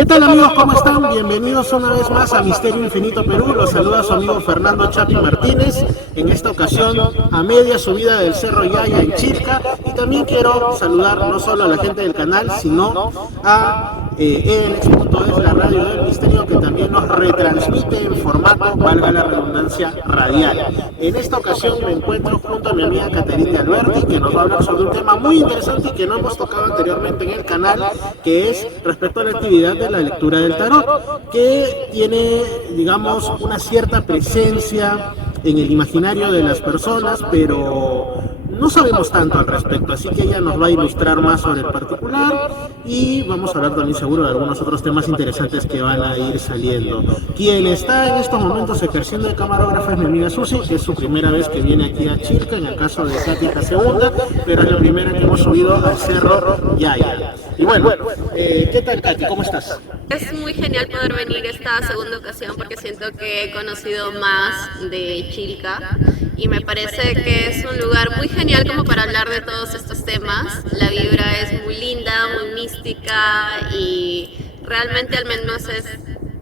¿Qué tal amigos? ¿Cómo están? Bienvenidos una vez más a Misterio Infinito Perú. Los saluda su amigo Fernando Chapi Martínez. En esta ocasión a media subida del Cerro Yaya en Chilca. Y también quiero saludar no solo a la gente del canal, sino a ELX.es, la radio del misterio, que también nos retransmite en formato, valga la redundancia, radial. En esta ocasión me encuentro junto a mi amiga Caterina Alberti, que nos va a hablar sobre un tema muy interesante y que no hemos tocado anteriormente en el canal, que es respecto a la actividad de la lectura del tarot, que tiene, digamos, una cierta presencia en el imaginario de las personas, pero no sabemos tanto al respecto, así que ella nos va a ilustrar más sobre el particular y vamos a hablar también seguro de algunos otros temas interesantes que van a ir saliendo. Quien está en estos momentos ejerciendo de camarógrafa es mi amiga Susi, que es su primera vez que viene aquí a Chilca, en el caso de Katy es la segunda, pero es la primera que hemos subido al Cerro Yaya. Y bueno, ¿qué tal Katy? ¿Cómo estás? Es muy genial poder venir esta segunda ocasión porque siento que he conocido más de Chilca y me parece que es un lugar muy genial como para hablar de todos estos temas. La vibra es muy linda, muy mística y realmente al menos es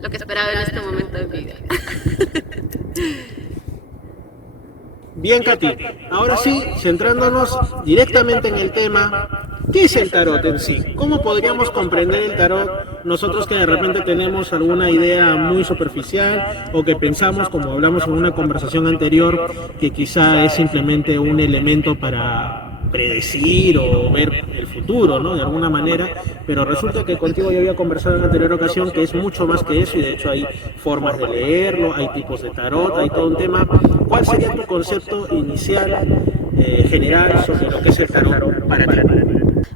lo que esperaba en este momento de mi vida. Bien, Katy. Ahora sí, centrándonos directamente en el tema, ¿qué es el tarot en sí? ¿Cómo podríamos comprender el tarot nosotros que de repente tenemos alguna idea muy superficial o que pensamos, como hablamos en una conversación anterior, que quizá es simplemente un elemento para predecir o ver el futuro, ¿no? De alguna manera, pero resulta que contigo yo había conversado en la anterior ocasión que es mucho más que eso y de hecho hay formas de leerlo, hay tipos de tarot, hay todo un tema. ¿Cuál sería tu concepto inicial, general, sobre lo que es el tarot para ti?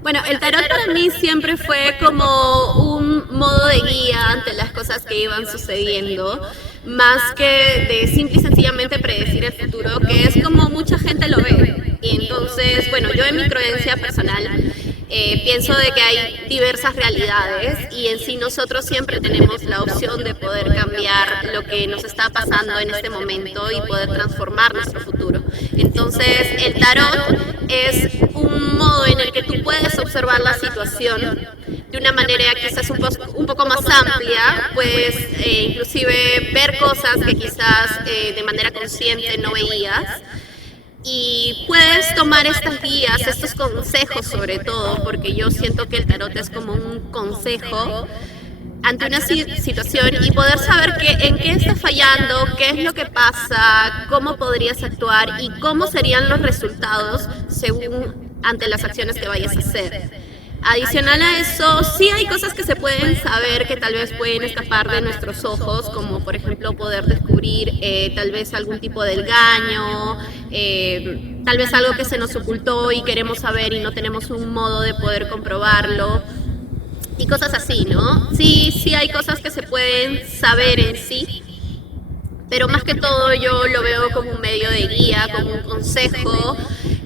Bueno, el tarot para mí siempre fue como un modo de guía ante las cosas que iban sucediendo, más que de simple y sencillamente predecir el futuro, que es como mucha gente lo ve. Y entonces, bueno, yo en mi creencia personal pienso de que hay diversas realidades y en sí nosotros siempre tenemos la opción de poder cambiar lo que nos está pasando en este momento y poder transformar nuestro futuro. Entonces, el tarot es un modo en el que tú puedes observar la situación de una manera quizás un poco más amplia, puedes inclusive ver cosas que quizás de manera consciente no veías. Y puedes tomar estas guías, estos consejos sobre todo, porque yo siento que el tarot es como un consejo ante una situación y poder saber en qué estás fallando, qué es lo que pasa, cómo podrías actuar y cómo serían los resultados según ante las acciones que vayas a hacer. Adicional a eso, sí hay cosas que se pueden saber que tal vez pueden escapar de nuestros ojos, como por ejemplo poder descubrir tal vez algún tipo de engaño, tal vez algo que se nos ocultó y queremos saber y no tenemos un modo de poder comprobarlo y cosas así, ¿no? Sí hay cosas que se pueden saber en sí, pero más que todo yo lo veo como un medio de guía, como un consejo,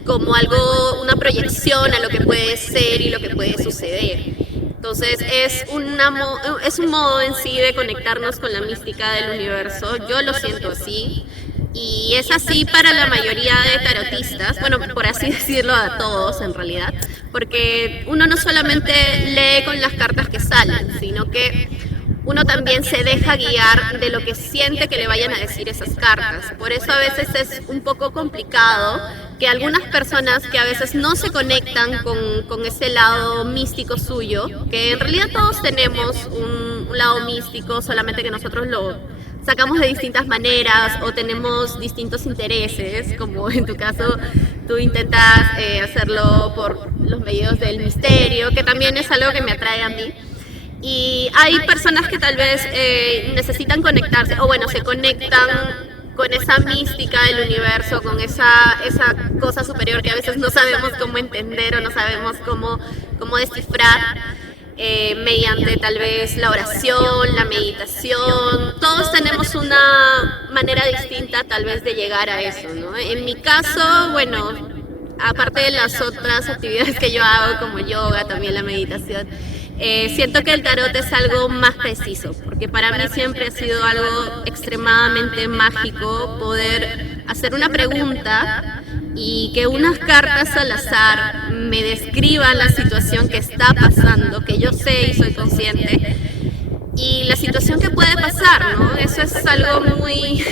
como algo, una proyección a lo que puede ser y lo que puede suceder. Entonces es un modo en sí de conectarnos con la mística del universo, yo lo siento así. Y es así para la mayoría de tarotistas, bueno, por así decirlo a todos en realidad, porque uno no solamente lee con las cartas que salen, sino que uno también se deja guiar de lo que siente que le vayan a decir esas cartas. Por eso a veces es un poco complicado que algunas personas que a veces no se conectan con ese lado místico suyo, que en realidad todos tenemos un lado místico, solamente que nosotros lo sacamos de distintas maneras o tenemos distintos intereses, como en tu caso tú intentas hacerlo por los medios del misterio, que también es algo que me atrae a mí. Y hay personas que tal vez necesitan conectarse, o bueno, se conectan con esa mística del universo, con esa cosa superior que a veces no sabemos cómo entender o no sabemos cómo descifrar, mediante tal vez la oración, la meditación. Todos tenemos una manera distinta tal vez de llegar a eso, ¿no? En mi caso, bueno, aparte de las otras actividades que yo hago como yoga, también la meditación, siento que el tarot es algo más preciso, porque para mí siempre ha sido algo extremadamente mágico poder hacer una pregunta y que unas cartas al azar me describan la situación que está pasando, que yo sé y soy consciente, la situación que puede pasar, ¿no? Eso es algo muy,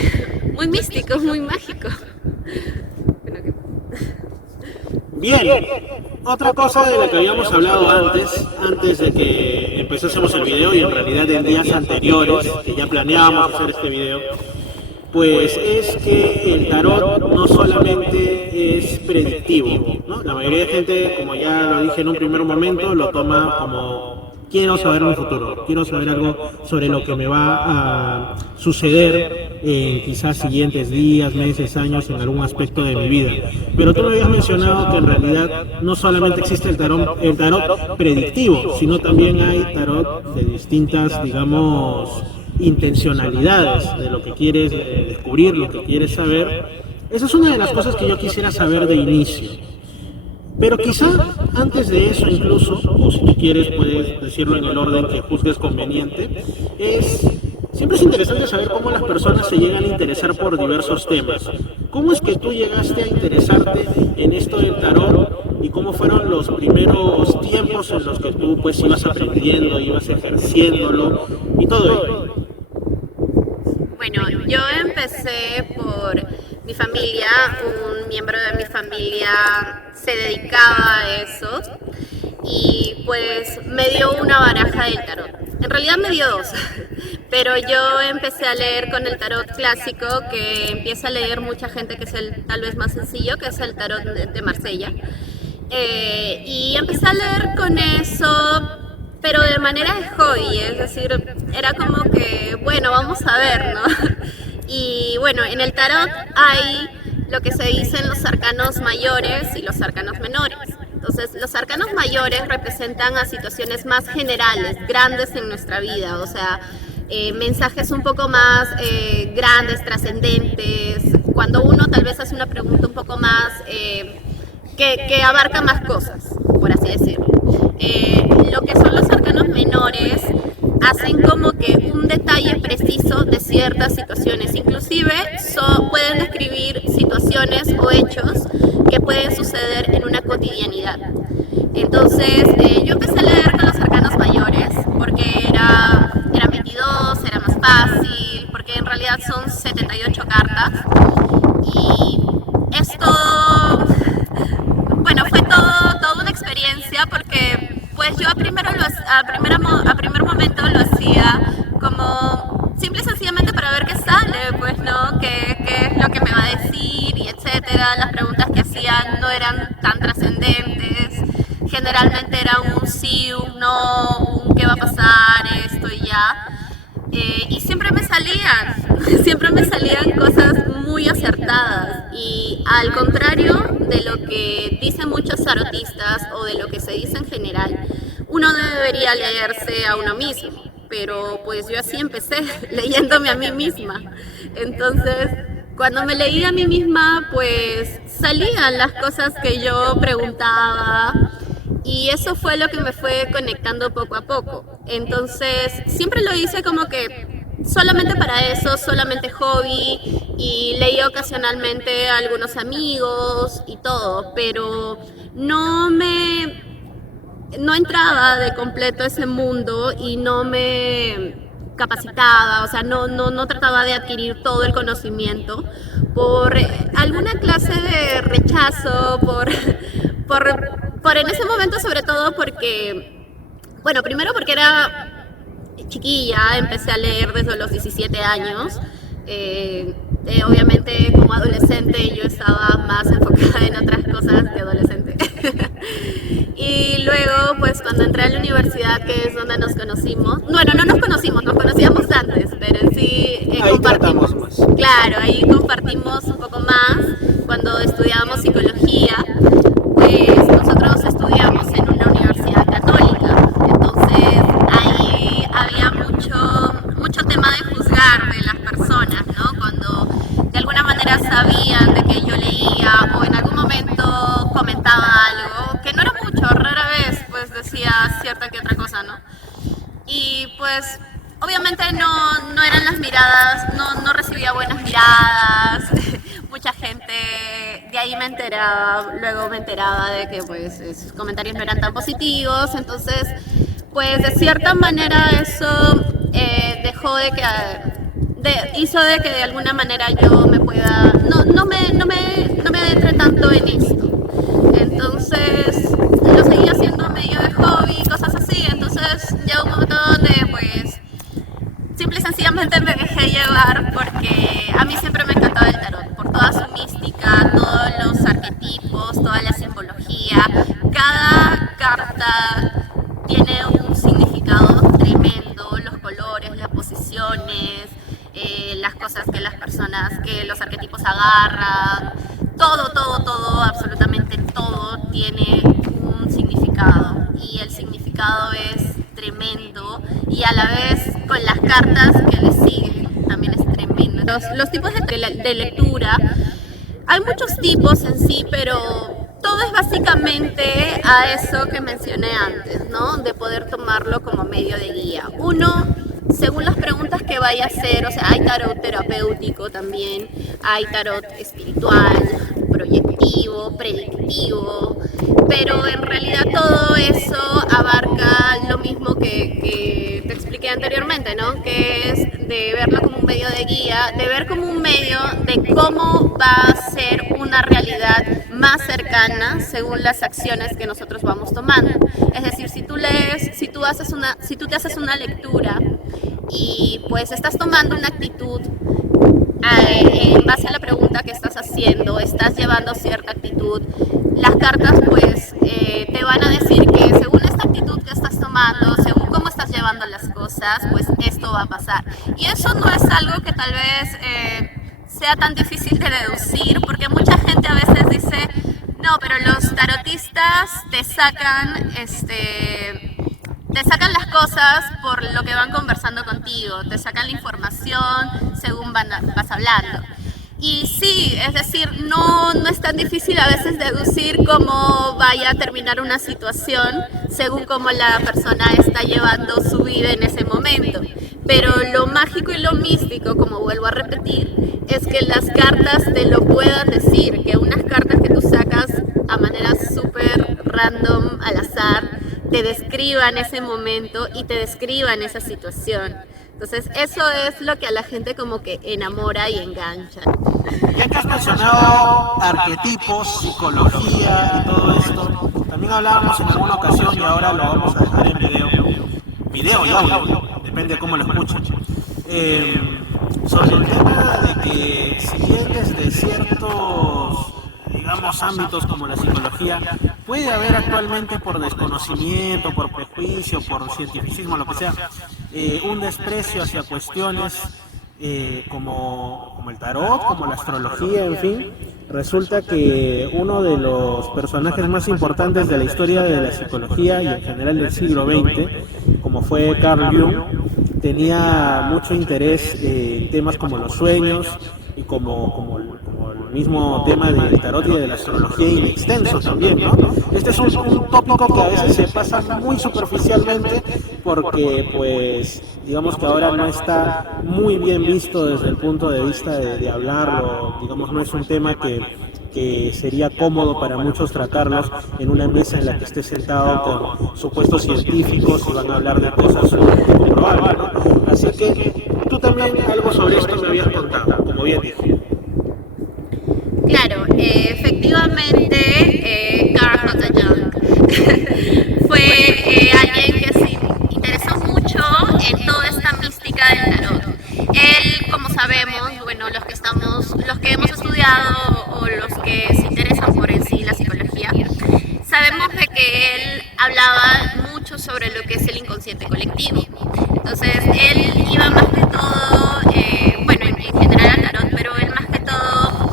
muy místico, muy mágico. Bien, otra cosa de la que habíamos hablado antes de que empezásemos el video, y en realidad en días anteriores, que ya planeábamos hacer este video, pues es que el tarot no solamente es predictivo, ¿no? La mayoría de gente, como ya lo dije en un primer momento, lo toma como: quiero saber mi futuro, quiero saber algo sobre lo que me va a suceder en quizás siguientes días, meses, años, en algún aspecto de mi vida. Pero tú me habías mencionado que en realidad no solamente existe el tarot predictivo, sino también hay tarot de distintas, digamos, intencionalidades de lo que quieres descubrir, lo que quieres saber. Esa es una de las cosas que yo quisiera saber de inicio. Pero quizá antes de eso incluso, o si tú quieres puedes decirlo en el orden que juzgues conveniente, siempre es interesante saber cómo las personas se llegan a interesar por diversos temas. ¿Cómo es que tú llegaste a interesarte en esto del tarot y cómo fueron los primeros tiempos en los que tú pues ibas aprendiendo, ibas ejerciéndolo y todo ello? Bueno, yo empecé por mi familia, un miembro de mi familia se dedicaba a eso y pues me dio una baraja del tarot. En realidad me dio dos, pero yo empecé a leer con el tarot clásico, que empieza a leer mucha gente, que es el tal vez más sencillo, que es el tarot de Marsella. Y empecé a leer con eso, pero de manera de hobby, es decir, era como que, bueno, vamos a ver, ¿no? Y bueno, en el tarot hay lo que se dicen los arcanos mayores y los arcanos menores. Entonces, los arcanos mayores representan a situaciones más generales, grandes en nuestra vida, o sea, mensajes un poco más grandes, trascendentes, cuando uno tal vez hace una pregunta un poco más que abarca más cosas, por así decirlo. Lo que son los arcanos menores hacen como que un detalle preciso de ciertas situaciones, inclusive pueden describir situaciones o hechos que pueden suceder en una cotidianidad. Entonces yo empecé a leer con los arcanos mayores porque eran 22, era más fácil, porque en realidad son 78 cartas y esto, bueno, fue toda una experiencia porque pues yo a primer momento lo hacía como simple y sencillamente para ver qué sale, pues, ¿no? Qué es lo que me va a decir y etcétera. Las preguntas que hacían no eran tan trascendentes, generalmente era un sí, un no, un qué va a pasar, esto y ya. Y siempre me salían cosas muy acertadas, y al contrario de lo que dicen muchos tarotistas o de lo que se dice en general, uno no debería leerse a uno mismo, pero pues yo así empecé, leyéndome a mí misma. Entonces, cuando me leí a mí misma, pues salían las cosas que yo preguntaba, y eso fue lo que me fue conectando poco a poco. Entonces, siempre lo hice como que solamente para eso, solamente hobby, y leía ocasionalmente a algunos amigos y todo, pero no entraba de completo a ese mundo y no me capacitaba, o sea, no trataba de adquirir todo el conocimiento por alguna clase de rechazo, por en ese momento, sobre todo porque, bueno, primero porque era chiquilla, empecé a leer desde los 17 años. Obviamente como adolescente yo estaba más enfocada en otras cosas que adolescente. Y luego pues cuando entré a la universidad, que es donde nos conocimos, bueno, no nos conocimos, nos conocíamos antes, pero sí compartimos más. Claro, ahí compartimos un poco más cuando estudiábamos psicología. Pues nosotros estudiamos en una universidad católica, entonces ahí había mucho tema de juzgar de las personas, ¿no? Cuando de alguna manera sabían de que yo leía o en algún momento comentaba algo, que no era mucho, rara vez pues decía cierta que otra cosa, ¿no? Y pues obviamente no eran las miradas, no recibía buenas miradas. Mucha gente, de ahí luego me enteraba de que pues sus comentarios no eran tan positivos, entonces pues de cierta manera eso hizo de que de alguna manera yo me pueda, no me adentre tanto en esto. Entonces lo seguí haciendo medio de hobby, cosas así. Entonces llegó un momento donde pues simple y sencillamente me dejé llevar, porque a mí siempre me encantaba el tarot, por toda su mística, todos los arquetipos, toda la simbología. Cada carta tiene un significado tremendo, los colores, las posiciones, las cosas que que los arquetipos agarran, todo, absolutamente todo tiene un significado, y el significado es tremendo, y a la vez con las cartas que le siguen también es tremendo. Los tipos de lectura, hay muchos tipos en sí, pero todo es básicamente a eso que mencioné antes, ¿no? De poder tomarlo como medio de guía. Uno, según las preguntas que vaya a hacer, o sea, hay tarot terapéutico también, hay tarot espiritual, proyectivo, predictivo, pero en realidad todo eso abarca lo mismo que te expliqué anteriormente, ¿no? Que es de verlo como un medio de guía, de ver como un medio de cómo va a ser una realidad más cercana según las acciones que nosotros vamos tomando. Es decir, si tú te haces una lectura y pues estás tomando una actitud en base a la pregunta que estás haciendo, estás llevando cierta actitud, las cartas pues te van a decir que según esta actitud que estás tomando, según cómo estás llevando las cosas, pues esto va a pasar. Y eso no es algo que tal vez sea tan difícil de deducir, porque mucha gente a veces dice, no, pero los tarotistas te sacan las cosas por lo que van conversando contigo, te sacan la información según vas hablando. Y sí, es decir, no es tan difícil a veces deducir cómo vaya a terminar una situación según cómo la persona está llevando su vida en ese momento. Pero lo mágico y lo místico, como vuelvo a repetir, es que las cartas te lo puedan decir, que unas cartas que tú sacas a manera súper random, al azar, te describan ese momento y te describan esa situación. Entonces eso es lo que a la gente como que enamora y engancha. Ya que has mencionado arquetipos, psicología y todo esto, también hablábamos en alguna ocasión, y ahora lo vamos a dejar en video y audio, depende de cómo lo escuchen, sobre el tema de que si bien desde ciertos, digamos, ámbitos como la psicología, puede haber actualmente por desconocimiento, por prejuicio, por cientificismo, lo que sea, un desprecio hacia cuestiones como el tarot, como la astrología, en fin. Resulta que uno de los personajes más importantes de la historia de la psicología y en general del siglo XX, como fue Carl Jung, tenía mucho interés en temas como los sueños y como el mismo tema del tarot y de la astrología in extenso también, ¿no? Este es un tópico que a veces se pasa muy superficialmente porque, pues, digamos que ahora no está muy bien visto desde el punto de vista de hablarlo, digamos, no es un tema que sería cómodo para muchos tratarlos en una mesa en la que esté sentado con supuestos científicos y van a hablar de cosas comprobables, ¿no? Así que tú también algo sobre esto me habías contado, como bien dije. Claro, efectivamente, Carl J. Jung fue alguien que se interesó mucho en toda esta mística del tarot. Él, como sabemos, bueno, los que hemos estudiado o los que se interesan por en sí la psicología, sabemos de que él hablaba mucho sobre lo que es el inconsciente colectivo. Entonces, él iba más que todo, bueno, en general al tarot, pero él más que todo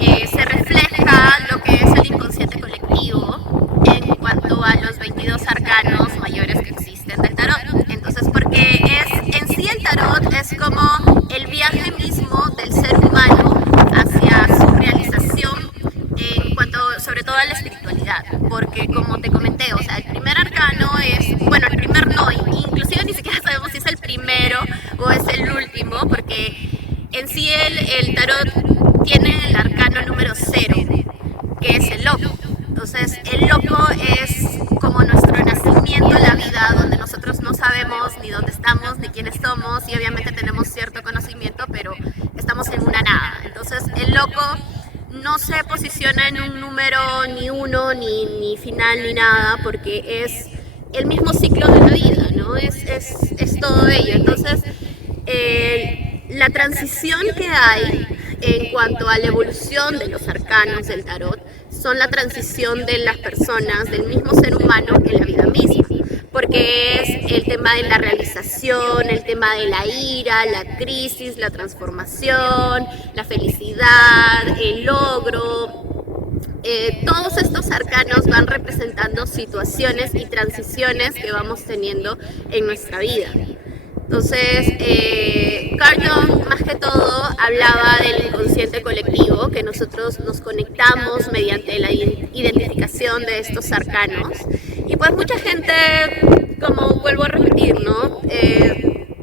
se refleja lo que es el inconsciente colectivo en cuanto a los 22 arcanos mayores que existen del tarot. Entonces, porque en sí el tarot es como el viaje mismo del ser humano hacia su realización en cuanto, sobre todo, a la espiritualidad. Porque, como te comenté, o sea, el primer arcano es, bueno, el primer no, inclusive ni siquiera sabemos si es el primero o es el último, porque en sí el tarot tiene el arcano número 0, que es el loco. Entonces, el loco es como nuestro nacimiento en la vida, donde nosotros no sabemos ni dónde estamos, ni quiénes somos, sí obviamente tenemos cierto conocimiento, pero estamos en una nada. Entonces el loco no se posiciona en un número ni uno, ni final, ni nada, porque es el mismo ciclo de la vida, ¿no? Es todo ello. Entonces, la transición que hay en cuanto a la evolución de los arcanos del tarot son la transición de las personas, del mismo ser humano en la vida misma, porque es el tema de la realización, el tema de la ira, la crisis, la transformación, la felicidad, el logro. Todos estos arcanos van representando situaciones y transiciones que vamos teniendo en nuestra vida. Entonces, Carl Jung, más que todo, hablaba del inconsciente colectivo, que nosotros nos conectamos mediante la identificación de estos arcanos. Y pues mucha gente, como vuelvo a repetir, ¿no?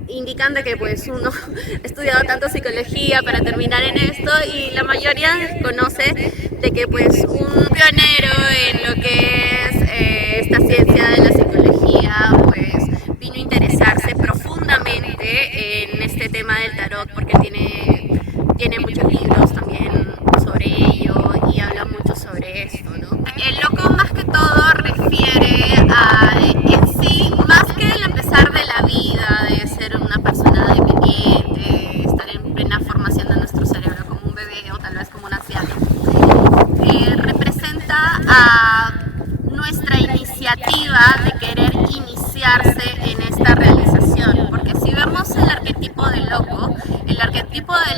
Indican de que pues uno ha estudiado tanto psicología para terminar en esto y la mayoría desconoce de que pues un pionero en lo que es esta ciencia de la psicología pues vino a interesarse profundamente en este tema del tarot porque tiene muchos libros también sobre ello y habla mucho sobre esto, ¿no? El loco más que todo refiere a en sí, más que el empezar de la vida, de ser una persona dependiente, estar en plena formación de nuestro cerebro como un bebé o tal vez como un anciano, representa a nuestra iniciativa de querer iniciarse en esta realización, porque si vemos el arquetipo del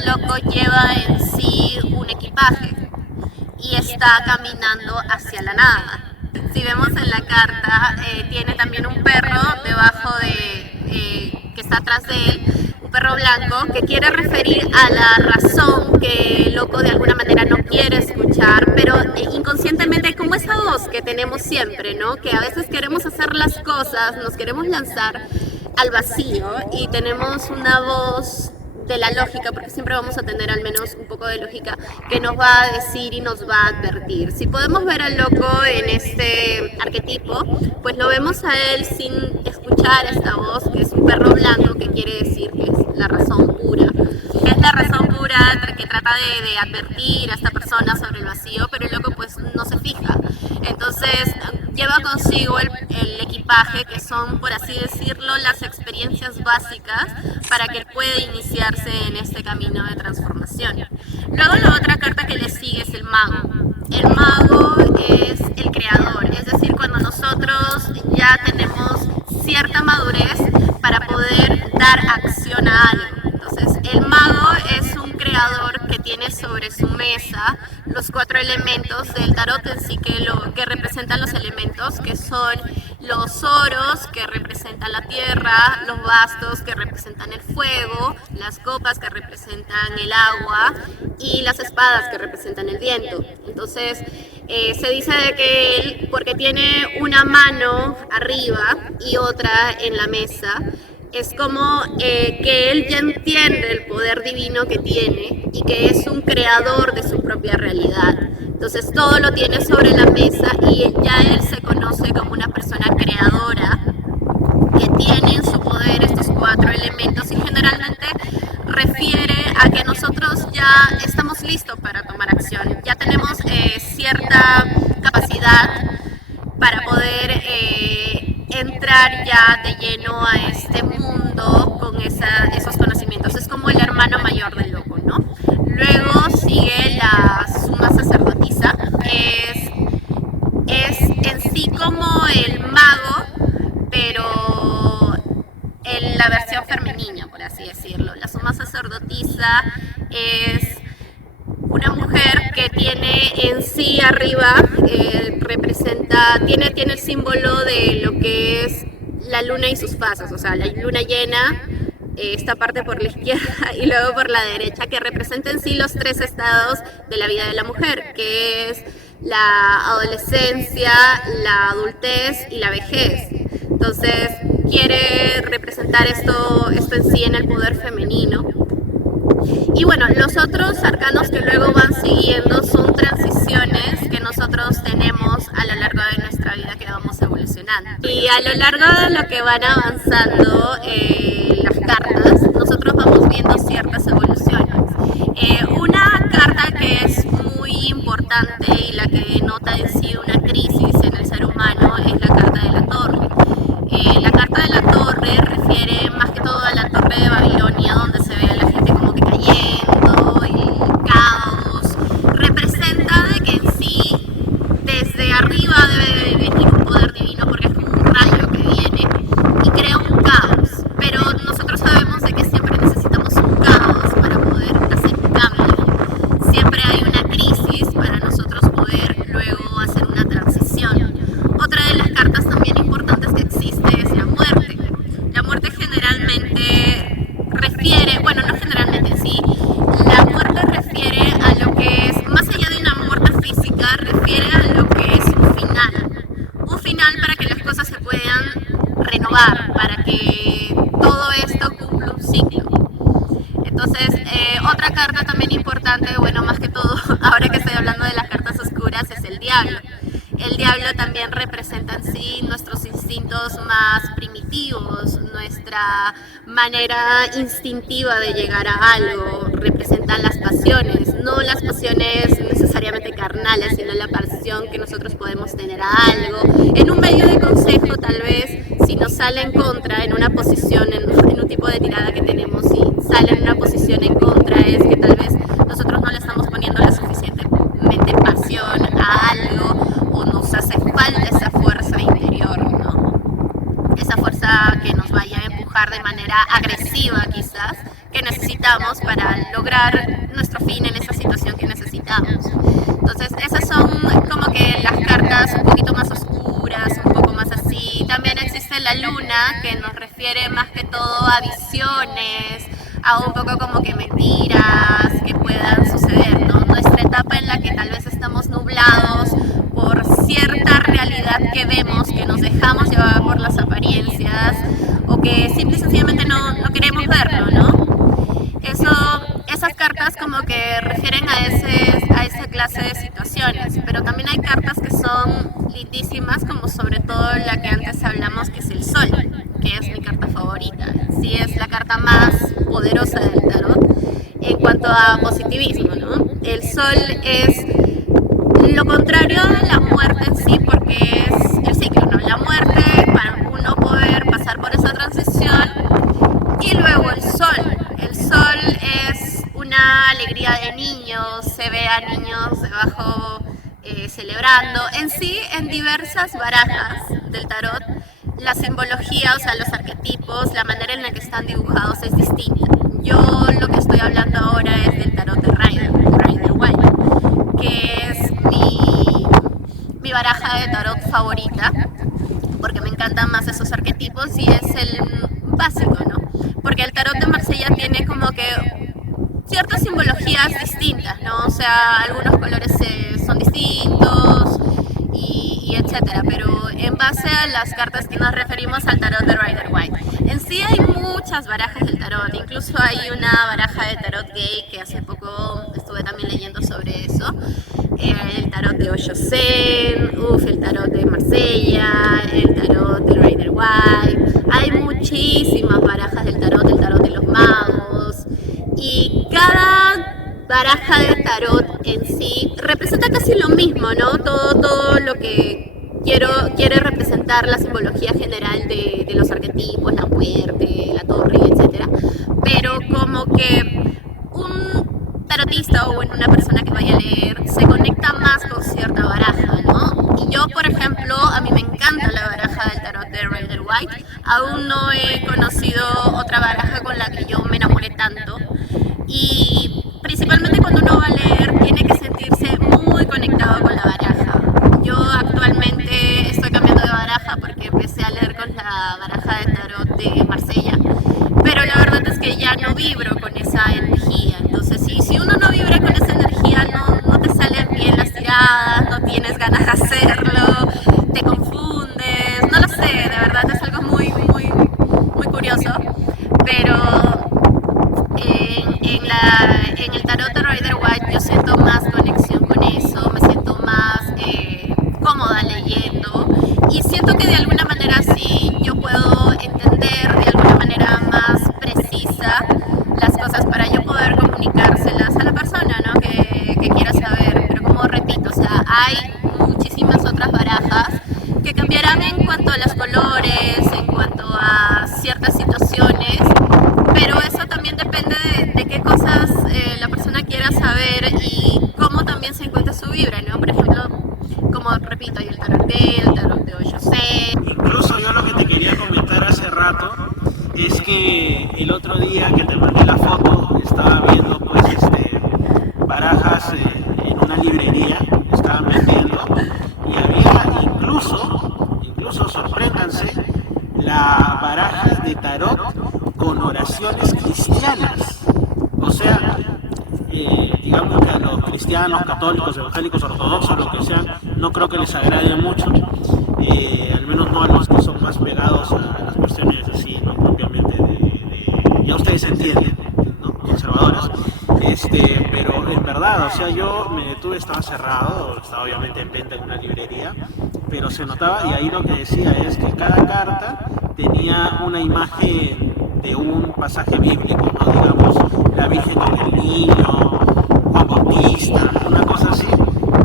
loco lleva en sí un equipaje y está caminando hacia la nada. Si vemos en la carta, tiene también un perro debajo que está atrás de él, un perro blanco que quiere referir a la razón que el loco de alguna manera no quiere escuchar, pero inconscientemente como esa voz que tenemos siempre, ¿no? Que a veces queremos hacer las cosas, nos queremos lanzar al vacío y tenemos una voz de la lógica, porque siempre vamos a tener al menos un poco de lógica que nos va a decir y nos va a advertir. Si podemos ver al loco en este arquetipo, pues lo vemos a él sin escuchar esta voz, que es un perro blanco, que quiere decir que es la razón pura. Es la razón pura que trata de advertir a esta persona sobre el vacío, pero el loco pues no se fija. Entonces lleva consigo el equipaje, que son, por así decirlo, las experiencias básicas para que él pueda iniciarse en este camino de transformación. Luego la otra carta que le sigue es el mago. El mago es el creador, es decir, cuando nosotros ya tenemos cierta madurez para poder dar acción a algo. Entonces, el mago es un creador que tiene sobre su mesa los 4 elementos del tarot en sí, que representan los elementos, que son los oros, que representan la tierra, los bastos, que representan el fuego, las copas, que representan el agua, y las espadas, que representan el viento. Entonces, se dice de que él, porque tiene una mano arriba y otra en la mesa, es como que él ya entiende el poder divino que tiene y que es un creador de su propia realidad. Entonces todo lo tiene sobre la mesa y ya él se conoce como una persona creadora que tiene en su poder estos 4 elementos y generalmente refiere a que nosotros ya estamos listos para tomar acción, ya tenemos cierta capacidad para poder entrar ya de lleno a este mundo con esos conocimientos. Es como el hermano mayor del loco, ¿no? Luego sigue la suma sacerdotisa, es en sí como el mago, pero en la versión femenina, por así decirlo. La suma sacerdotisa es una mujer que tiene en sí arriba, tiene el símbolo de lo que es la luna y sus fases, o sea, la luna llena, esta parte por la izquierda y luego por la derecha, que representa en sí los 3 estados de la vida de la mujer, que es la adolescencia, la adultez y la vejez. Entonces, quiere representar esto en sí en el poder femenino. Y bueno, los otros arcanos que luego van siguiendo son transiciones que nosotros tenemos a lo largo de nuestra vida que vamos evolucionando. Y a lo largo de lo que van avanzando las cartas, nosotros vamos viendo ciertas evoluciones. Una carta que es muy importante y la que denota en sí una crisis en el ser humano es la carta de la torre. La carta de la torre refiere más que todo a la torre de Babilonia, donde se ve a la gente como que cayendo y caos. Representa de que en sí, desde arriba debe venir un poder divino, porque es como un rayo que viene y crea un caos. Pero nosotros sabemos de que siempre necesitamos un caos para poder hacer un cambio. Siempre hay una crisis para nosotros poder luego hacer una transición. Otra de las cartas también importantes que existe es la muerte. La muerte generalmente refiere, bueno, no generalmente en sí, la muerte refiere a lo que es, más allá de una muerte física, refiere a lo que es un final. Un final para que las cosas se puedan renovar, para que todo esto cumpla un ciclo. Entonces, otra carta también importante, bueno, más que todo, ahora que estoy hablando de las cartas oscuras, es el diablo. El diablo también representa en sí nuestros instintos más primitivos, nuestra manera instintiva de llegar a algo, representan las pasiones, no las pasiones necesariamente carnales, sino la pasión que nosotros podemos tener a algo. En un medio de consejo, tal vez, si nos sale en contra, en una posición, en un tipo de tirada que tenemos, si sale en una posición en contra, es que tal vez nosotros no le estamos poniendo la suficientemente pasión a algo, o nos hace falta esa fuerza interior, ¿no? Esa fuerza que nos vaya a empujar de manera agresiva, quizás, que necesitamos para lograr nuestro fin en esa situación que necesitamos. Entonces, esas son como que las cartas un poquito más oscuras, un poco más así. También existe la luna, que nos refiere más que todo a visiones, a un poco como que mentiras que puedan suceder, ¿no? Nuestra etapa en la que tal vez estamos nublados por cierta realidad que vemos, que nos dejamos llevar por las apariencias, o que simple y sencillamente no queremos verlo, ¿no? Esas cartas como que refieren a esa clase de situaciones, pero también hay cartas que son lindísimas, como sobre todo la que antes hablamos, que es el sol, que es mi carta favorita. Sí, es la carta más poderosa del tarot en cuanto a positivismo, ¿no? El sol es lo contrario de la muerte en sí, porque es el ciclo, ¿no? La muerte para uno poder pasar por esa transición, y luego el sol. El sol es una alegría de niños, se ve a niños debajo celebrando. En sí, en diversas barajas del tarot, la simbología, o sea, los arquetipos, la manera en la que están dibujados es distinta. Yo lo que estoy hablando ahora es del tarot de Rider Waite, que es mi baraja de tarot favorita, porque me encantan más esos arquetipos y es el básico, ¿no? Porque el tarot de Marsella tiene como que ciertas simbologías distintas, ¿no? O sea, algunos colores son distintos y etcétera, pero en base a las cartas que nos referimos al tarot de Rider Waite. En sí hay muchas barajas del tarot, incluso hay una baraja de tarot gay que hace poco estuve también leyendo sobre eso. El tarot de Osho Zen, el tarot de Marsella, el tarot de Rider Waite. Hay muchísimas barajas del tarot de los magos, y cada baraja de tarot en sí representa casi lo mismo, ¿no? Todo lo que quiere representar la simbología general de los arquetipos, la muerte, la torre, etc. Pero como que un tarotista o una persona que vaya a leer se conecta más con cierta baraja, ¿no? Y yo, por ejemplo, a mí me encanta la baraja del tarot de Rider Waite. Aún no he conocido otra baraja con la que yo me enamoré tanto. Y principalmente cuando uno va a leer, tiene que sentirse muy conectado con la baraja. Yo actualmente estoy cambiando de baraja porque empecé a leer con la baraja de tarot de Marsella, pero la verdad es que ya no vibro con esa energía. Entonces, si uno no vibra con esa energía, no te salen bien las tiradas, no tienes ganas de hacerlo, te confundes, no lo sé, de verdad es algo muy curioso. Pero en el tarot de Rider Waite yo siento más conexión con eso, me siento más cómoda leyendo, y siento que de alguna manera sí yo puedo entender de alguna manera más precisa ciertas situaciones, pero eso también depende de qué cosas la persona quiera saber y cómo también se encuentra su vibra, ¿no? Por ejemplo, como repito, hay el tarot de Osho C. Incluso yo lo que te quería comentar hace rato es que el otro día que te mandé la foto estaba viendo pues barajas en una librería, estaban vendiendo y había incluso sorpréndanse, la baraja de tarot con oraciones cristianas. O sea, digamos que a los cristianos, católicos, evangélicos, ortodoxos, lo que sean, no creo que les agrade mucho, al menos no a los que son más pegados a las cuestiones así, ¿no? Propiamente ya ustedes entienden, ¿no? Conservadoras, pero en verdad, o sea, yo me detuve, estaba cerrado, estaba obviamente en venta en una librería, pero se notaba, y ahí lo que decía es que cada carta tenía una imagen de un pasaje bíblico, ¿no? Digamos, la Virgen con el Niño, Juan Bautista, una cosa así,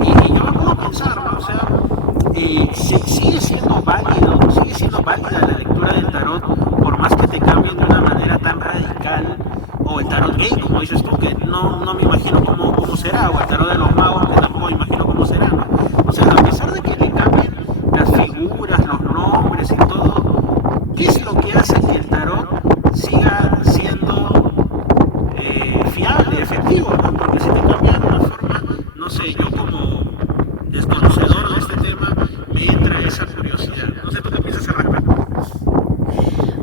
y yo me puedo pensar, ¿no? O sea, sigue siendo válida la lectura del tarot, por más que te cambien de una manera tan radical, o el tarot gay, como dices tú, que no me imagino cómo será, o el tarot de los magos, que tampoco me imagino cómo será, ¿no? O sea, a pesar de que le cambien las figuras, los nombres y todo, ¿qué es lo que hace que el tarot siga siendo fiable, efectivo, ¿no? Porque si te cambian de una forma, no sé, yo como desconocedor de este tema, me entra esa curiosidad. No sé, ¿tú qué piensas al respecto?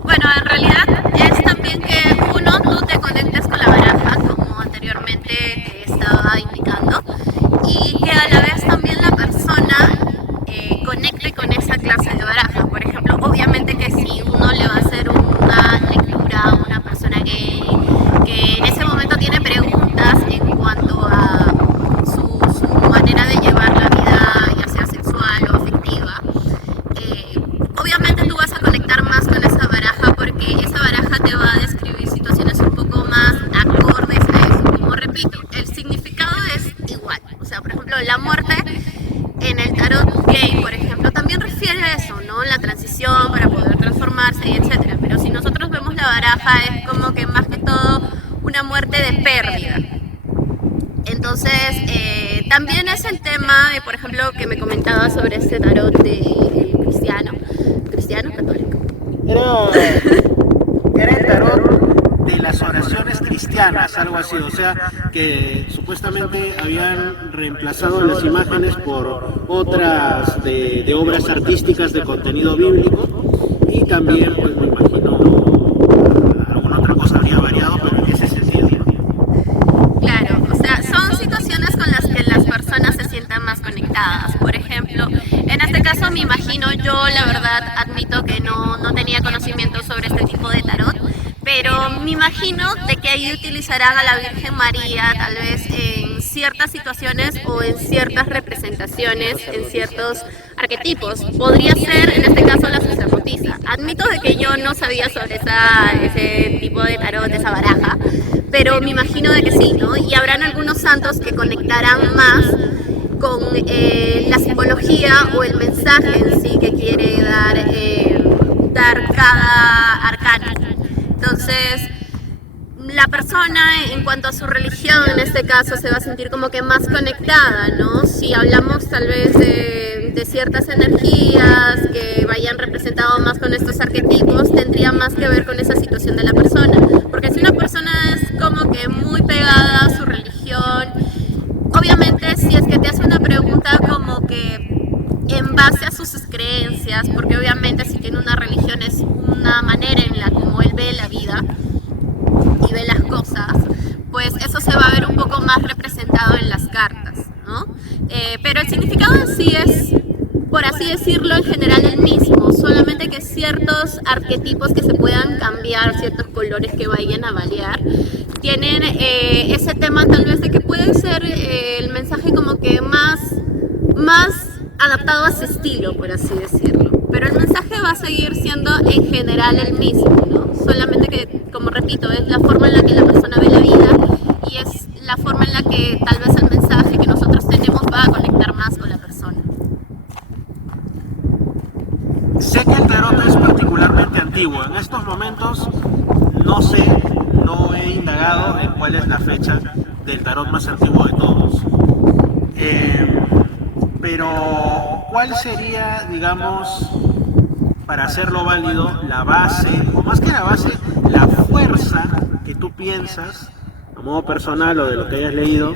Bueno, en realidad es también que tú te conectes con la baraja, como anteriormente te estaba indicando, y que a la vez también la persona conecte con esa clase de baraja. Por ejemplo, obviamente que si uno le va a hacer una lectura a una persona gay que en ese momento tiene preguntas en cuanto a su manera de llevar la vida, ya sea sexual o afectiva, obviamente tú vas a conectar más con esa baraja porque esa baraja te va a describir situaciones un poco más acordes a eso. Como repito, el significado es igual. O sea, por ejemplo, la muerte en el tarot gay, por ejemplo, también refiere a eso, ¿no? La transición para poder transformarse y etcétera. Pero si nosotros vemos la baraja es como que más que todo una muerte de pérdida. Entonces, también es el tema de, por ejemplo, que me comentaba sobre este tarot de cristiano católico. Era el tarot de las oraciones cristianas, algo así, o sea, que supuestamente habían reemplazado las imágenes por otras de obras artísticas de contenido bíblico, y también, pues me imagino, alguna otra cosa habría variado, pero en ese sentido. Claro, o sea, son situaciones con las que las personas se sientan más conectadas. Por ejemplo, en este caso me imagino, yo la verdad admito que no tenía conocimiento sobre este tipo de tarot, pero me imagino de que ahí utilizarán a la Virgen María tal vez en ciertas situaciones o en ciertas representaciones, en ciertos arquetipos. Podría ser en este caso la sacerdotisa. Admito de que yo no sabía sobre ese tipo de tarot, de esa baraja, pero me imagino de que sí, ¿no? Y habrán algunos santos que conectarán más con la simbología o el mensaje en sí que quiere dar cada arcano. Entonces, la persona en cuanto a su religión en este caso se va a sentir como que más conectada, ¿no? Si hablamos tal vez de ciertas energías que vayan representado más con estos arquetipos, tendría más que ver con esa situación de la persona. Porque si una persona es como que muy pegada a su religión, obviamente si es que te hace una pregunta como que en base a sus creencias, porque obviamente si tiene una religión es una manera en la como él ve la vida y ve las cosas, pues eso se va a ver un poco más representado en las cartas, ¿no? Pero el significado en sí es, por así decirlo, en general el mismo, solamente que ciertos arquetipos que se puedan cambiar, ciertos colores que vayan a variar, tienen ese tema tal vez de que puede ser el mensaje como que más adaptado a su estilo, por así decirlo. Pero el mensaje va a seguir siendo en general el mismo, ¿no? Solamente que, como repito, es la forma en la que la persona ve la vida y es la forma en la que tal vez el mensaje que nosotros tenemos va a conectar más con la persona. Sé que el tarot es particularmente antiguo antiguo. En estos momentos no sé, no he indagado en cuál es la fecha del tarot más antiguo de todos. Pero ¿cuál sería, digamos, para hacerlo válido, la base, o más que la base, la fuerza que tú piensas, a modo personal o de lo que hayas leído,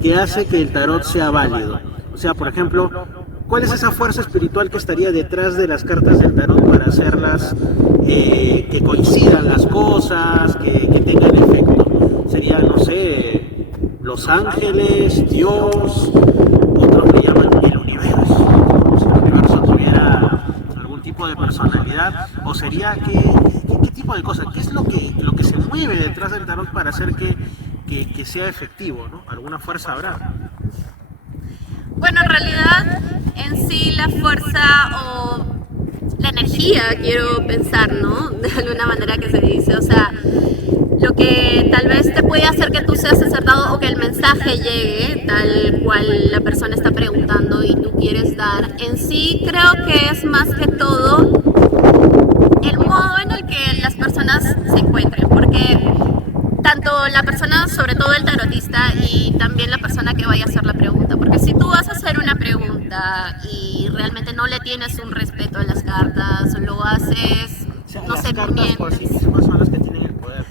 que hace que el tarot sea válido? O sea, por ejemplo, ¿cuál es esa fuerza espiritual que estaría detrás de las cartas del tarot para hacerlas que coincidan las cosas, que tengan efecto? Sería, no sé, los ángeles, Dios, otros le llaman el universo. Si el universo tuviera algún tipo de personalidad, o sería qué tipo de cosas, qué es lo que se mueve detrás del tarot para hacer que sea efectivo, ¿no? ¿Alguna fuerza habrá? Bueno, en realidad, en sí la fuerza o la energía, quiero pensar, ¿no? De alguna manera que se dice, o sea, lo que tal vez te puede hacer que tú seas acertado o que el mensaje llegue tal cual la persona está preguntando y tú quieres dar, en sí creo que es más que todo el modo en el que las personas se encuentren, porque tanto la persona, sobre todo el tarotista, y también la persona que vaya a hacer la pregunta, porque si tú vas a hacer una pregunta y realmente no le tienes un respeto a las cartas, lo haces, O sea, no las sé, cartas por sí mismas son las que tienen el poder.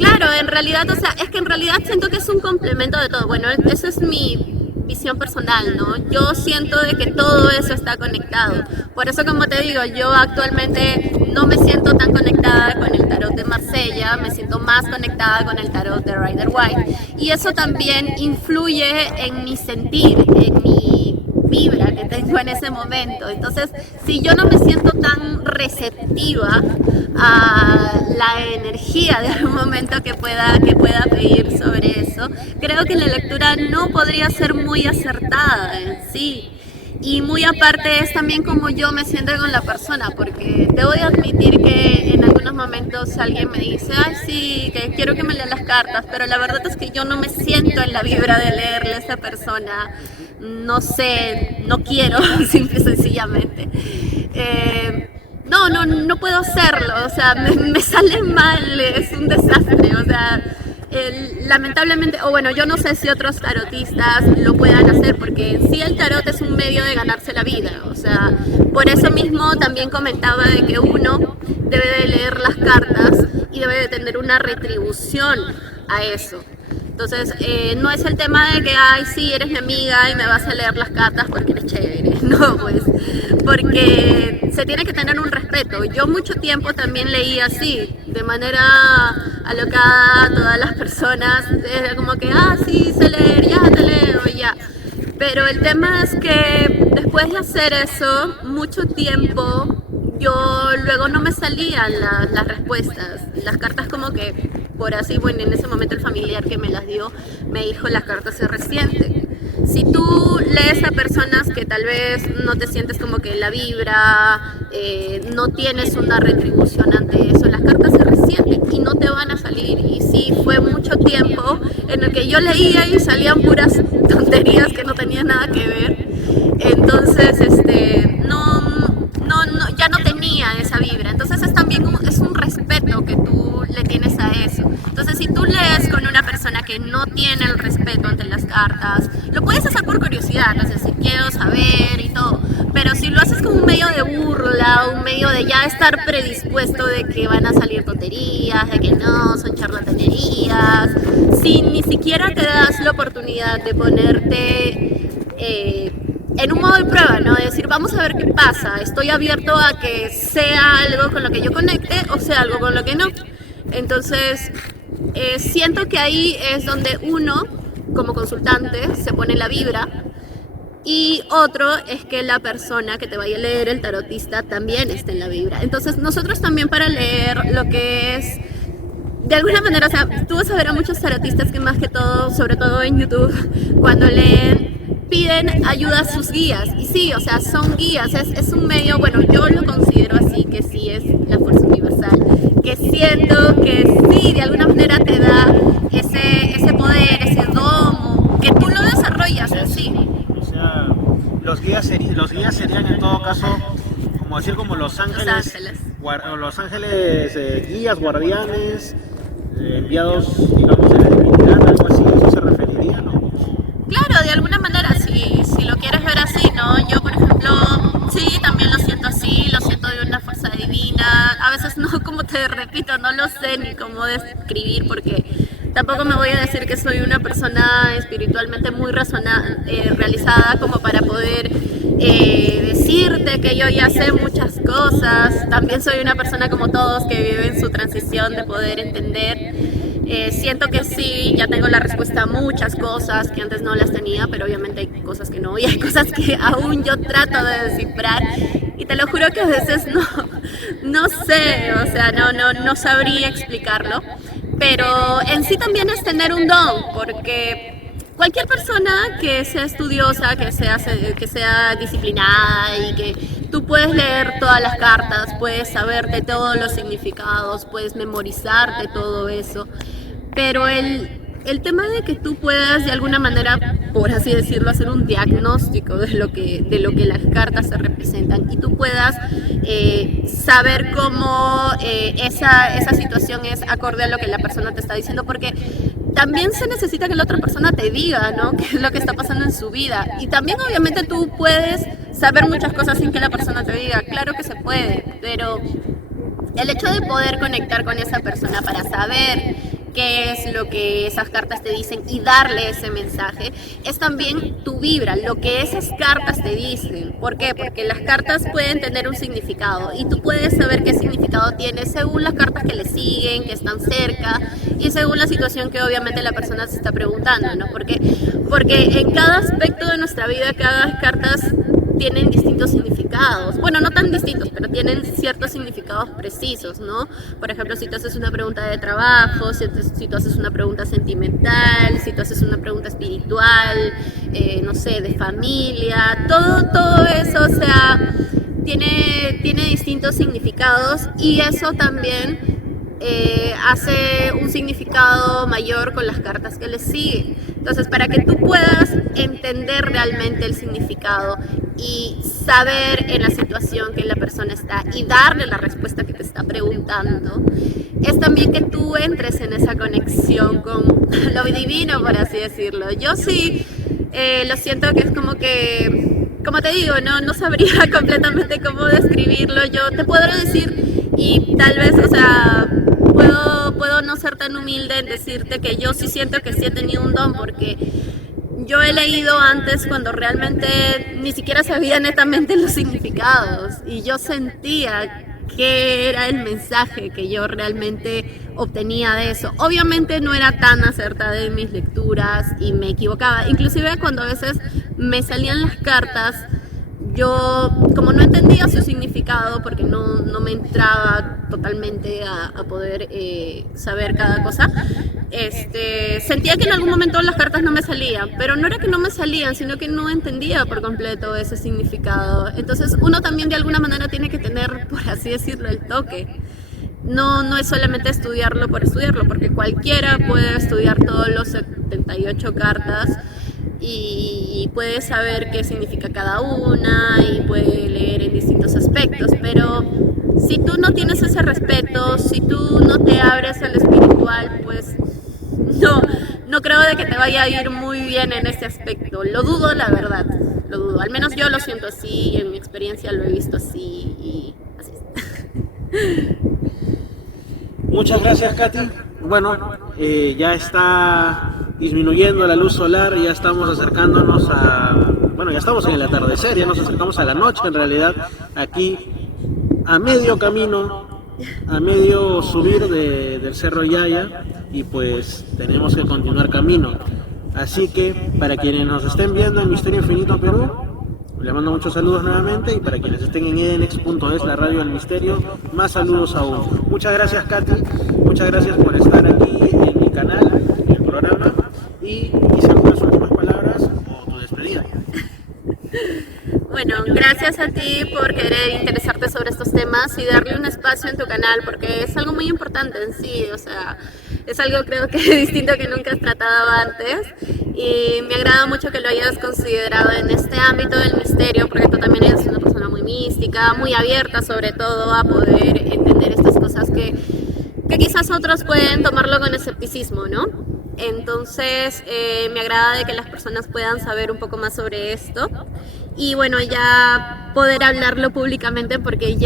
claro, en realidad, o sea, es que en realidad siento que es un complemento de todo. Bueno, esa es mi visión personal, ¿no? Yo siento de que todo eso está conectado. Por eso, como te digo, yo actualmente no me siento tan conectada con el tarot de Marsella, me siento más conectada con el tarot de Rider White. Y eso también influye en mi sentir, en mi vibra que tengo en ese momento. Entonces, si yo no me siento tan receptiva a la energía de algún momento que pueda pedir sobre eso, creo que la lectura no podría ser muy acertada en sí. Y muy aparte es también como yo me siento con la persona, porque te voy a admitir que en algunos momentos alguien me dice, ay sí, que quiero que me lea las cartas, pero la verdad es que yo no me siento en la vibra de leerle a esa persona, no sé, no quiero, simple y sencillamente. No puedo hacerlo, o sea, me sale mal, es un desastre, o sea, lamentablemente, o bueno, yo no sé si otros tarotistas lo puedan hacer, porque en sí el tarot es un medio de ganarse la vida, o sea, por eso mismo también comentaba de que uno debe de leer las cartas y debe de tener una retribución a eso. Entonces, no es el tema de que, ay, sí, eres mi amiga y me vas a leer las cartas porque eres chévere. No, pues, porque se tiene que tener un respeto. Yo mucho tiempo también leía así, de manera alocada a todas las personas, era como que, ah, sí, sé leer, ya te leo, ya. Pero el tema es que después de hacer eso, mucho tiempo, yo luego no me salían las respuestas. Las cartas como que, por así, bueno, en ese momento el familiar que me las dio me dijo, las cartas se resienten. Si tú lees a personas que tal vez no te sientes como que la vibra, no tienes una retribución ante eso, las cartas se resienten y no te van a salir. Y sí, fue mucho tiempo en el que yo leía y salían puras tonterías que no tenían nada que ver. Entonces, ya no tenía esa vibra. Entonces es también es un respeto que tú le tienes a eso. Entonces si tú lees con una persona que no tiene el respeto ante las cartas, lo puedes hacer por curiosidad, no sé, si quiero saber y todo, pero si lo haces como un medio de burla, un medio de ya estar predispuesto de que van a salir tonterías, de que no, son charlatanerías, si ni siquiera te das la oportunidad de ponerte en un modo de prueba, ¿no? De decir, vamos a ver qué pasa, estoy abierto a que sea algo con lo que yo conecte o sea algo con lo que no. Entonces, siento que ahí es donde uno, como consultante, se pone la vibra, y otro es que la persona que te vaya a leer, el tarotista, también esté en la vibra. Entonces, nosotros también para leer lo que es, de alguna manera, o sea, tú vas a ver a muchos tarotistas que más que todo, sobre todo en YouTube, cuando leen, piden ayuda a sus guías. Y sí, o sea, son guías, es un medio, bueno, yo lo considero así, que sí es la fuerza universal, que siento que sí, de alguna manera te da ese poder, ese domo, que tú lo desarrollas en sí. O sea, los guías serían en todo caso, como decir, como los ángeles los ángeles guías, guardianes, enviados, digamos, de la divinidad, algo así, ¿eso se referiría, no? Claro, de alguna manera, si lo quieres ver así, ¿no? Yo, por ejemplo, sí, también lo siento así, lo siento de una fuerza divina. A veces no, como te repito, no lo sé ni cómo describir porque tampoco me voy a decir que soy una persona espiritualmente muy realizada como para poder decirte que yo ya sé muchas cosas. También soy una persona como todos que vive en su transición de poder entender. Siento que sí, ya tengo la respuesta a muchas cosas que antes no las tenía, pero obviamente hay cosas que no, y hay cosas que aún yo trato de descifrar, y te lo juro que a veces no sé, o sea, no sabría explicarlo, pero en sí también es tener un don, porque cualquier persona que sea estudiosa, que sea disciplinada y que tú puedes leer todas las cartas, puedes saberte todos los significados, puedes memorizarte todo eso, pero el tema de que tú puedas de alguna manera, por así decirlo, hacer un diagnóstico de lo que las cartas se representan y tú puedas saber cómo esa situación es acorde a lo que la persona te está diciendo, porque también se necesita que la otra persona te diga, ¿no?, qué es lo que está pasando en su vida. Y también obviamente tú puedes saber muchas cosas sin que la persona te diga, claro que se puede, pero el hecho de poder conectar con esa persona para saber qué es lo que esas cartas te dicen y darle ese mensaje, es también tu vibra, lo que esas cartas te dicen. ¿Por qué? Porque las cartas pueden tener un significado y tú puedes saber qué significado tiene según las cartas que le siguen, que están cerca y según la situación que obviamente la persona se está preguntando, ¿no? Porque en cada aspecto de nuestra vida, cada cartas tienen distintos significados. Bueno, no tan distintos, pero tienen ciertos significados precisos, ¿no? Por ejemplo, si tú haces una pregunta de trabajo, si tú haces una pregunta sentimental, si tú haces una pregunta espiritual, no sé, de familia, todo eso, o sea, tiene distintos significados y eso también hace un significado mayor con las cartas que le siguen. Entonces, para que tú puedas entender realmente el significado y saber en la situación que la persona está y darle la respuesta que te está preguntando, es también que tú entres en esa conexión con lo divino, por así decirlo. Yo sí lo siento que es como que, como te digo, no sabría completamente cómo describirlo. Yo te podré decir, y tal vez, o sea, puedo no ser tan humilde en decirte que yo sí siento que sí he tenido un don, porque yo he leído antes cuando realmente ni siquiera sabía netamente los significados y yo sentía qué era el mensaje que yo realmente obtenía de eso. Obviamente no era tan acertada en mis lecturas y me equivocaba, inclusive cuando a veces me salían las cartas, yo como no entendía su significado porque no me entraba totalmente a poder saber cada cosa, sentía que en algún momento las cartas no me salían, pero no era que no me salían, sino que no entendía por completo ese significado. Entonces uno también de alguna manera tiene que tener, por así decirlo, el toque. No es solamente estudiarlo por estudiarlo, porque cualquiera puede estudiar todos los 78 cartas y puede saber qué significa cada una y puede leer en distintos aspectos, pero si tú no tienes ese respeto, si tú no te abres al espiritual, pues no creo de que te vaya a ir muy bien en este aspecto. Lo dudo, la verdad, lo dudo. Al menos yo lo siento así, en mi experiencia lo he visto así y así es. Muchas gracias, Katy. Bueno, ya está disminuyendo la luz solar, ya estamos acercándonos ya estamos en el atardecer, ya nos acercamos a la noche en realidad, aquí a medio camino, a medio subir del Cerro Yaya, y pues tenemos que continuar camino. Así que para quienes nos estén viendo en Misterio Infinito Perú, le mando muchos saludos nuevamente, y para quienes estén en edenex.es, la radio del misterio, más saludos aún. Muchas gracias, Katy, muchas gracias por estar aquí en mi canal, en el programa, y quizá algunas últimas palabras o tu despedida. Bueno, gracias a ti por querer interesarte sobre estos temas y darle un espacio en tu canal, porque es algo muy importante en sí, o sea, es algo creo que distinto que nunca has tratado antes, y me agrada mucho que lo hayas considerado en este ámbito del misterio, porque tú también eres una persona muy muy mística, muy abierta sobre todo a poder entender estas cosas que quizás otros pueden tomarlo con escepticismo, ¿no? Entonces me agrada de que las personas puedan saber un poco más sobre esto y bueno, ya poder hablarlo públicamente porque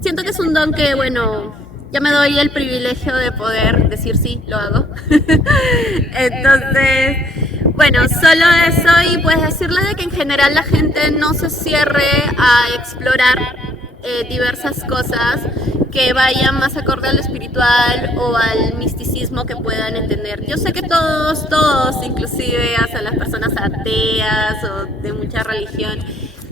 siento que es un don que bueno, ya me doy el privilegio de poder decir sí, lo hago. Entonces, bueno, solo eso y pues decirle de que en general la gente no se cierre a explorar diversas cosas que vayan más acorde a lo espiritual o al misticismo que puedan entender. Yo sé que todos, inclusive hasta las personas ateas o de mucha religión,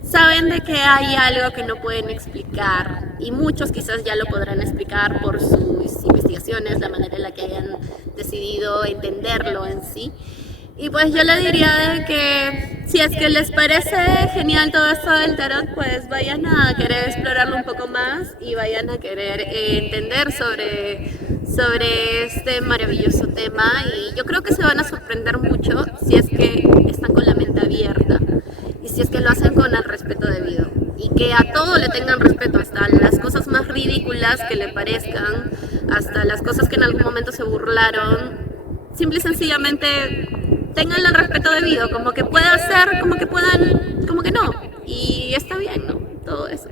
saben de que hay algo que no pueden explicar y muchos quizás ya lo podrán explicar por sus investigaciones, la manera en la que hayan decidido entenderlo en sí. Y pues yo le diría de que si es que les parece genial todo esto del tarot, pues vayan a querer explorarlo un poco más y vayan a querer entender sobre este maravilloso tema. Y yo creo que se van a sorprender mucho si es que están con la mente abierta y si es que lo hacen con el respeto debido. Y que a todo le tengan respeto, hasta las cosas más ridículas que le parezcan, hasta las cosas que en algún momento se burlaron, simple y sencillamente tengan el respeto debido, como que pueda ser, como que puedan, como que no, y está bien, ¿no? Todo eso.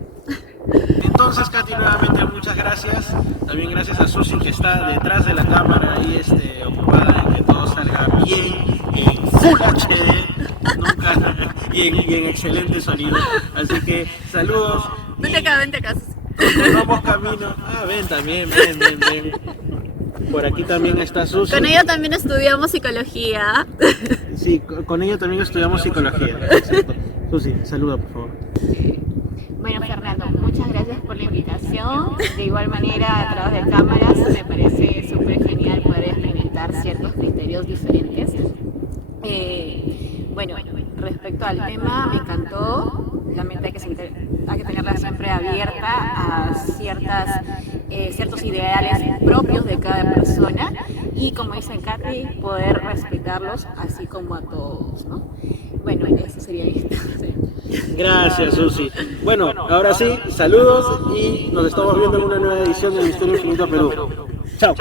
Entonces, Katy, nuevamente muchas gracias. También gracias a Susi que está detrás de la cámara ahí ocupada en que todo salga bien, en Full HD, nunca, y en excelente sonido. Así que saludos. Vente acá. Nos vamos camino. Ven también, ven. Por aquí también está Susi. Con ella también estudiamos psicología. Sí, con ella también estudiamos psicología. Exacto. Susi, saluda por favor. Bueno, Fernando, muchas gracias por la invitación. De igual manera, a través de cámaras, me parece súper genial poder experimentar ciertos criterios diferentes. Bueno, respecto al tema, me encantó. La mente hay que tenerla siempre abierta a ciertos ideales propios de cada persona y, como dice Katy, poder respetarlos así como a todos, ¿no? Bueno, eso sería esto. Gracias, Susi. Bueno, ahora sí, saludos y nos estamos viendo en una nueva edición de Misterio Infinito Perú. Chao.